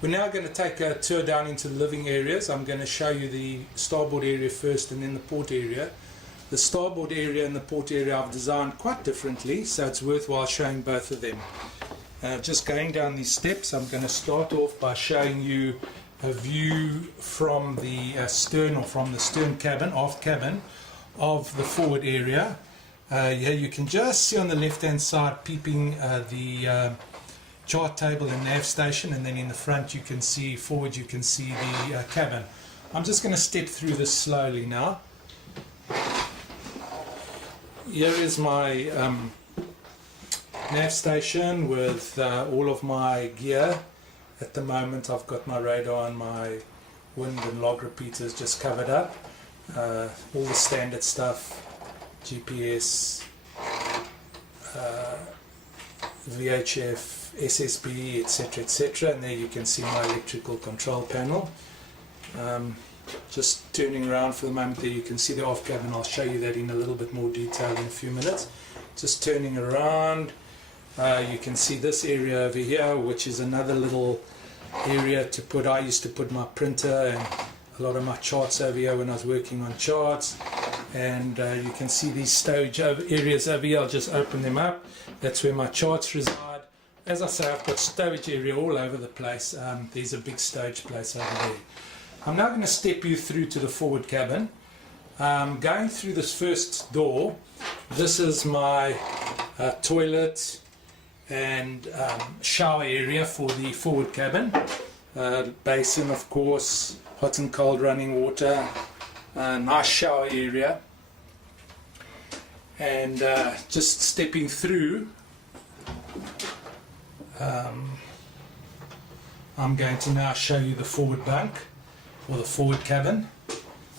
We're now going to take a tour down into the living areas. I'm going to show you the starboard area first and then the port area. The starboard area and the port area I've designed quite differently, so it's worthwhile showing both of them. Just going down these steps, I'm going to start off by showing you a view from the stern, or from the stern cabin, aft cabin, of the forward area. Here you can just see on the left hand side peeping the chart table and nav station, and then in the front you can see, forward you can see the cabin. I'm just going to step through this slowly now. Here is my nav station with all of my gear. At the moment I've got my radar and my wind and log repeaters just covered up. All the standard stuff, GPS, VHF, SSB, etc, etc, and there you can see my electrical control panel. Just turning around for the moment, there you can see the aft cabin. I'll show you that in a little bit more detail in a few minutes. Just turning around, you can see this area over here, which is another little area to put, I used to put my printer and a lot of my charts over here when I was working on charts. And you can see these stowage areas over here. I'll just open them up. That's where my charts reside. As I say, I've got stowage area all over the place. There's a big stowage place over there. I'm now going to step you through to the forward cabin. Going through this first door, this is my toilet and shower area for the forward cabin. Basin, of course, hot and cold running water, nice shower area. And just stepping through, I'm going to now show you the forward bunk, or the forward cabin.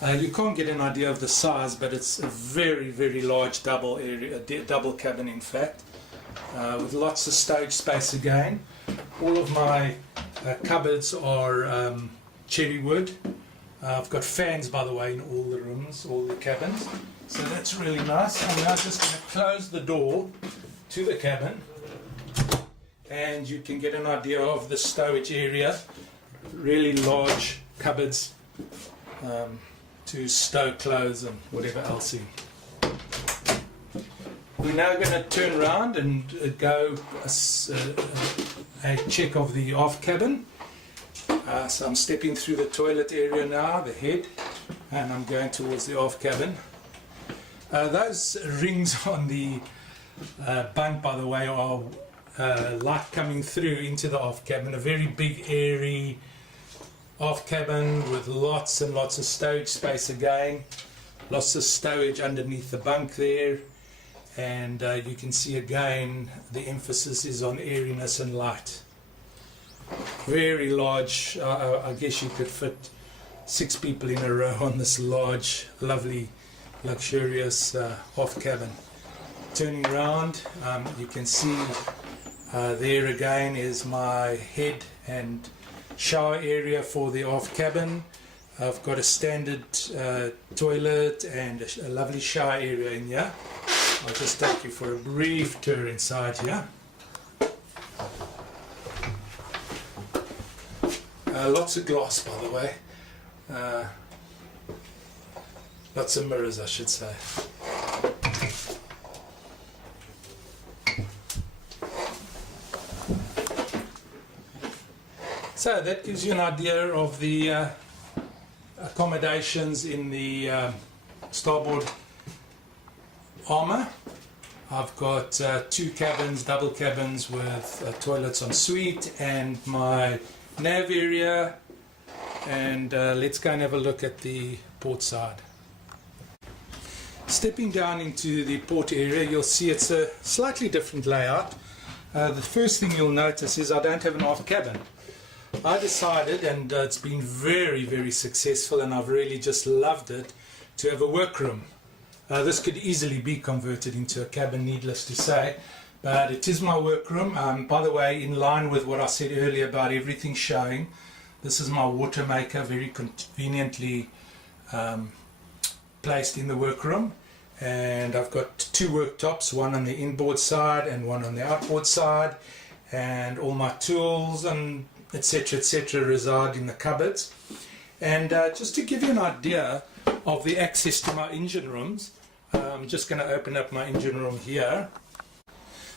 You can't get an idea of the size, but it's a very, very large double area, double cabin in fact, with lots of stowage space again. All of my cupboards are cherry wood. I've got fans, by the way, in all the rooms, all the cabins, so that's really nice. I'm now just going to close the door to the cabin, and you can get an idea of the stowage area. Really large cupboards to stow clothes and whatever else in. We're now going to turn around and go a check of the aft cabin. So I'm stepping through the toilet area now, the head, and I'm going towards the aft cabin. Those rings on the bunk, by the way, are light coming through into the aft cabin. A very big, airy aft cabin with lots and lots of stowage space again. Lots of stowage underneath the bunk there. And you can see again the emphasis is on airiness and light. Very large, I guess you could fit 6 people in a row on this large, lovely, luxurious aft cabin. Turning around, you can see there again is my head and shower area for the aft cabin. I've got a standard toilet and a lovely shower area in here. I'll just take you for a brief tour inside here. Lots of glass, by the way. Lots of mirrors, I should say. So that gives you an idea of the accommodations in the starboard armour. I've got 2 cabins, double cabins with toilets en suite, and my nav area. And let's go and have a look at the port side. Stepping down into the port area, you'll see it's a slightly different layout. The first thing you'll notice is I don't have an aft cabin. I decided, and it's been very, very successful, and I've really just loved it, to have a workroom. This could easily be converted into a cabin, needless to say, but it is my workroom. By the way, in line with what I said earlier about everything showing, this is my water maker, very conveniently placed in the workroom. And I've got 2 worktops, one on the inboard side and one on the outboard side, and all my tools and etc., reside in the cupboards. And just to give you an idea of the access to my engine rooms, I'm just going to open up my engine room here.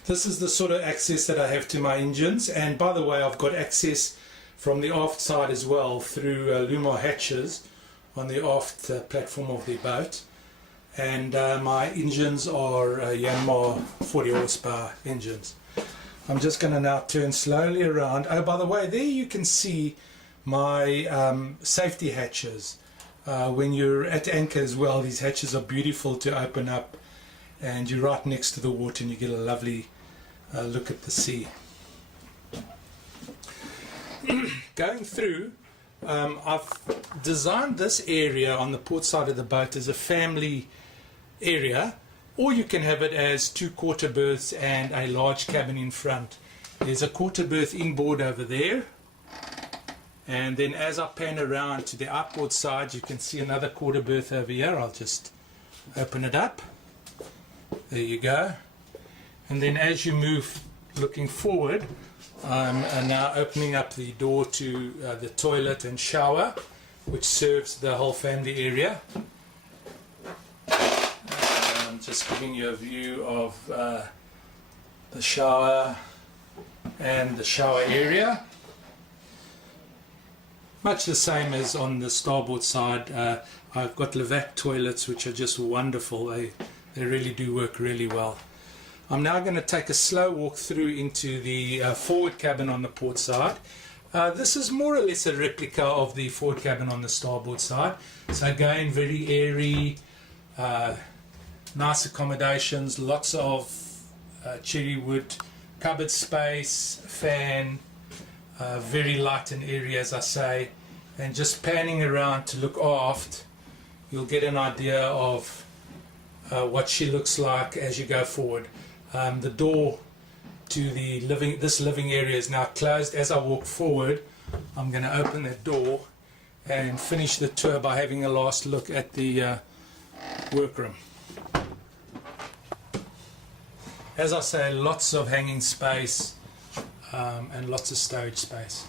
This is the sort of access that I have to my engines, and by the way, I've got access from the aft side as well through Lumar hatches on the aft platform of the boat. And my engines are Yanmar 40 horsepower engines. I'm just going to now turn slowly around. Oh, by the way, there you can see my safety hatches. When you're at anchor as well, these hatches are beautiful to open up, and you're right next to the water and you get a lovely look at the sea. Going through, I've designed this area on the port side of the boat as a family area, or you can have it as 2 quarter berths and a large cabin in front. There's a quarter berth inboard over there, and then as I pan around to the outboard side, you can see another quarter berth over here. I'll just open it up. There you go. And then as you move looking forward, I'm now opening up the door to the toilet and shower, which serves the whole family area. I'm just giving you a view of the shower and the shower area. Much the same as on the starboard side. I've got Levac toilets, which are just wonderful. They really do work really well. I'm now going to take a slow walk through into the forward cabin on the port side. This is more or less a replica of the forward cabin on the starboard side. So again, very airy, nice accommodations, lots of cherry wood, cupboard space, fan, very light and airy, as I say. And just panning around to look aft, you'll get an idea of what she looks like as you go forward. The door to this living area is now closed. As I walk forward, I'm going to open that door and finish the tour by having a last look at the workroom. As I say, lots of hanging space and lots of storage space.